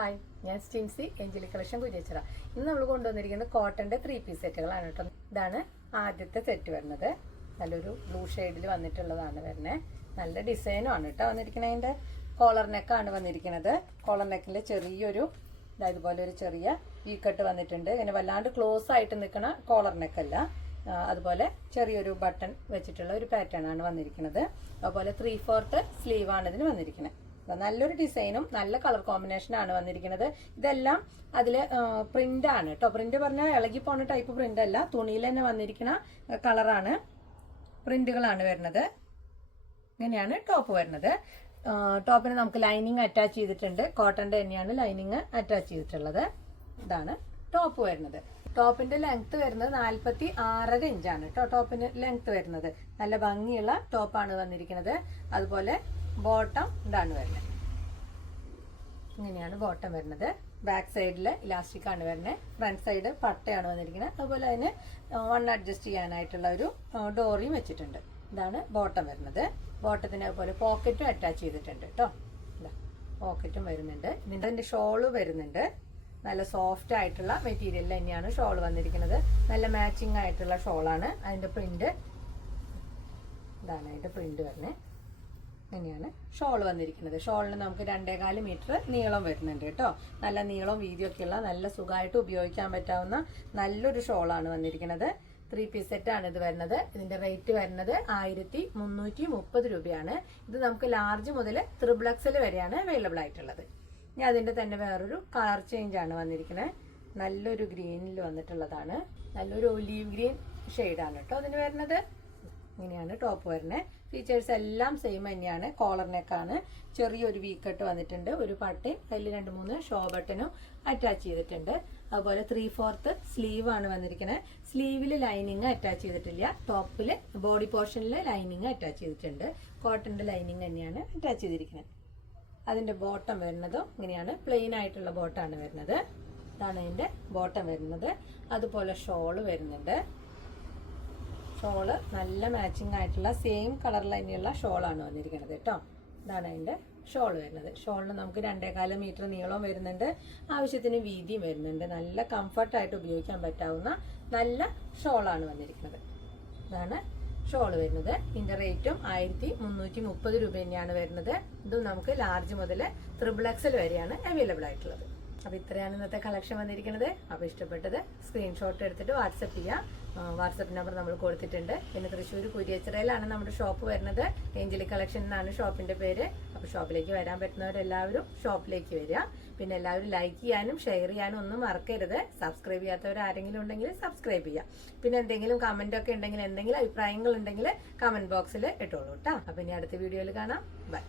Hi, ഞാൻ സ്റ്റിൻസി Angeli collection Kuriachira. ഇന്ന് നമ്മൾ കൊണ്ടുവന്നിരിക്കുന്നത് കോട്ടന്റെ 3 പീസ് സെറ്റുകളാണ് കേട്ടോ. ഇതാണ് ആദ്യത്തെ സെറ്റ് വരുന്നത്. നല്ലൊരു ബ്ലൂ ഷെയ്ഡിൽ വന്നിട്ടുള്ളതാണ് വരുന്നത്. നല്ല ഡിസൈനും ആണ് കേട്ടോ വന്നിരിക്കുന്നത്. അതിൻ്റെ കോളർ നെക്കാണ് വന്നിരിക്കുന്നത്. കോളർ നെക്കിൽ ചെറിയൊരു ഇതുപോലെ ഒരു ചെറിയ വി കട്ട് വന്നിട്ടുണ്ട്. ഇങ്ങനെ വല്ലാണ്ട് ക്ലോസ് ആയിട്ട് നിൽക്കുന്ന കോളർ നെക്കല്ല. അതുപോലെ ചെറിയൊരു ബട്ടൺ വെച്ചിട്ടുള്ള ഒരു പാറ്റേൺ ആണ് വന്നിരിക്കുന്നത്. അതുപോലെ 3/4 സ്ലീവ് ആണ് ഇതിന് വന്നിരിക്കുന്നത്. നല്ലൊരു ഡിസൈനും നല്ല കളർ കോമ്പിനേഷൻ ആണ് വന്നിരിക്കുന്നത്. ഇതെല്ലാം അതില് പ്രിന്റ് ആണ് കേട്ടോ. പ്രിന്റ് പറഞ്ഞാൽ ഇളകി പോണ ടൈപ്പ് പ്രിന്റ് അല്ല, തുണിയിൽ തന്നെ വന്നിരിക്കുന്ന കളറാണ്, പ്രിന്റുകളാണ് വരുന്നത്. ഇങ്ങനെയാണ് ടോപ്പ് വരുന്നത്. ടോപ്പിന് നമുക്ക് ലൈനിങ് അറ്റാച്ച് ചെയ്തിട്ടുണ്ട്. കോട്ടന്റെ തന്നെയാണ് ലൈനിങ് അറ്റാച്ച് ചെയ്തിട്ടുള്ളത്. ഇതാണ് ടോപ്പ് വരുന്നത്. ടോപ്പിന്റെ ലെങ്ത് വരുന്നത് 46.5 ഇഞ്ചാണ് കേട്ടോ. ടോപ്പിന് ലെങ്ത് വരുന്നത് നല്ല ഭംഗിയുള്ള ടോപ്പാണ് വന്നിരിക്കുന്നത്. അതുപോലെ ബോട്ടം ഇതാണ് വരുന്നത്. ഇങ്ങനെയാണ് ബോട്ടം വരുന്നത്. ബാക്ക് സൈഡിൽ ഇലാസ്റ്റിക് ആണ് വരുന്നത്. ഫ്രണ്ട് സൈഡ് പട്ടയാണ് വന്നിരിക്കുന്നത്. അതുപോലെ അതിന് അഡ്ജസ്റ്റ് ചെയ്യാനായിട്ടുള്ള ഒരു ഡോറിയും വെച്ചിട്ടുണ്ട്. ഇതാണ് ബോട്ടം വരുന്നത്. ബോട്ടത്തിന് അതുപോലെ പോക്കറ്റും അറ്റാച്ച് ചെയ്തിട്ടുണ്ട് കേട്ടോ. പോക്കറ്റും വരുന്നുണ്ട്. ഇതിന്റെ ഷോള് വരുന്നുണ്ട്. നല്ല സോഫ്റ്റ് ആയിട്ടുള്ള മെറ്റീരിയൽ തന്നെയാണ് ഷോൾ വന്നിരിക്കുന്നത്. നല്ല മാച്ചിങ് ആയിട്ടുള്ള ഷോളാണ്. അതിന്റെ പ്രിന്റ് ഇതാണ്. അതിന്റെ പ്രിന്റ് വരുന്നത്. ഇങ്ങനെയാണ് ഷോൾ വന്നിരിക്കുന്നത്. ഷോളിന് നമുക്ക് 2.25 മീറ്റർ നീളം വരുന്നുണ്ട് കേട്ടോ. നല്ല നീളം വീതിയൊക്കെ ഉള്ള നല്ല സുഖമായിട്ട് ഉപയോഗിക്കാൻ പറ്റാവുന്ന നല്ലൊരു ഷോളാണ് വന്നിരിക്കുന്നത്. 3 പീസ് സെറ്റ് ആണ് ഇത് വരുന്നത്. ഇതിന്റെ റേറ്റ് വരുന്നത് 1330 രൂപയാണ്. ഇത് നമുക്ക് ലാർജ് മുതൽ XXL വരെയാണ് അവൈലബിൾ ആയിട്ടുള്ളത്. ഇനി അതിന്റെ തന്നെ വേറൊരു കളർ ചേഞ്ച് ആണ് വന്നിരിക്കുന്നത്. നല്ലൊരു ഗ്രീനിൽ വന്നിട്ടുള്ളതാണ്. നല്ലൊരു ഒലീവ് ഗ്രീൻ ഷെയ്ഡാണ് കേട്ടോ അതിന് വരുന്നത്. ഇങ്ങനെയാണ് ടോപ്പ് വരുന്നത്. ഫീച്ചേഴ്സ് എല്ലാം സെയിം തന്നെയാണ്. കോളർ നെക്കാണ്. ചെറിയൊരു വി കട്ട് വന്നിട്ടുണ്ട്. ഒരു പട്ടയും അതിൽ 2-3 ഷോ ബട്ടനും അറ്റാച്ച് ചെയ്തിട്ടുണ്ട്. അതുപോലെ 3/4 സ്ലീവ് ആണ് വന്നിരിക്കുന്നത്. സ്ലീവിൽ ലൈനിങ് അറ്റാച്ച് ചെയ്തിട്ടില്ല. ടോപ്പിൽ ബോഡി പോർഷനിൽ ലൈനിങ് അറ്റാച്ച് ചെയ്തിട്ടുണ്ട്. കോട്ടന്റെ ലൈനിങ് തന്നെയാണ് അറ്റാച്ച് ചെയ്തിരിക്കുന്നത്. അതിന്റെ ബോട്ടം വരുന്നതും ഇങ്ങനെയാണ്. പ്ലെയിൻ ആയിട്ടുള്ള ബോട്ടാണ് വരുന്നത്. ഇതാണ് അതിന്റെ ബോട്ടം വരുന്നത്. അതുപോലെ ഷോള് വരുന്നുണ്ട്. ഷോള് നല്ല മാച്ചിങ് ആയിട്ടുള്ള സെയിം കളറിൽ തന്നെയുള്ള ഷോളാണ് വന്നിരിക്കുന്നത് കേട്ടോ. ഇതാണ് അതിന്റെ ഷോൾ വരുന്നത്. ഷോളിന് നമുക്ക് 2.25 മീറ്റർ നീളവും വരുന്നുണ്ട്. ആവശ്യത്തിന് വീതിയും വരുന്നുണ്ട്. നല്ല കംഫർട്ടായിട്ട് ഉപയോഗിക്കാൻ പറ്റാവുന്ന നല്ല ഷോളാണ് വന്നിരിക്കുന്നത്. ഇതാണ് ഷോൾ വരുന്നത്. ഇതിന്റെ റേറ്റും 1330 രൂപ തന്നെയാണ് വരുന്നത്. ഇതും നമുക്ക് ലാർജ് മുതൽ XXL വരെയാണ് അവൈലബിൾ ആയിട്ടുള്ളത്. അപ്പൊ ഇത്രയാണ് ഇന്നത്തെ കളക്ഷൻ വന്നിരിക്കുന്നത്. അപ്പൊ ഇഷ്ടപ്പെട്ടത് സ്ക്രീൻഷോട്ട് എടുത്തിട്ട് വാട്സപ്പ് ചെയ്യാം. വാട്സപ്പ് നമ്പർ നമ്മൾ കൊടുത്തിട്ടുണ്ട്. പിന്നെ തൃശ്ശൂർ കുരിയച്ചിറയിലാണ് നമ്മുടെ ഷോപ്പ് വരുന്നത്. ഏഞ്ചലി കളക്ഷൻ എന്നാണ് ഷോപ്പിന്റെ പേര്. അപ്പൊ ഷോപ്പിലേക്ക് വരാൻ പറ്റുന്നവരെല്ലാവരും ഷോപ്പിലേക്ക് വരിക. പിന്നെ എല്ലാവരും ലൈക്ക് ചെയ്യാനും ഷെയർ ചെയ്യാനും ഒന്നും മറക്കരുത്. സബ്സ്ക്രൈബ് ചെയ്യാത്തവർ ആരെങ്കിലും ഉണ്ടെങ്കിൽ സബ്സ്ക്രൈബ് ചെയ്യാം. പിന്നെ എന്തെങ്കിലും കമന്റ് ഒക്കെ ഉണ്ടെങ്കിൽ, എന്തെങ്കിലും അഭിപ്രായങ്ങൾ ഉണ്ടെങ്കിൽ കമന്റ് ബോക്സിൽ ഇട്ടോളൂ കേട്ടോ. അപ്പൊ ഇനി അടുത്ത വീഡിയോയിൽ കാണാം. ബൈ.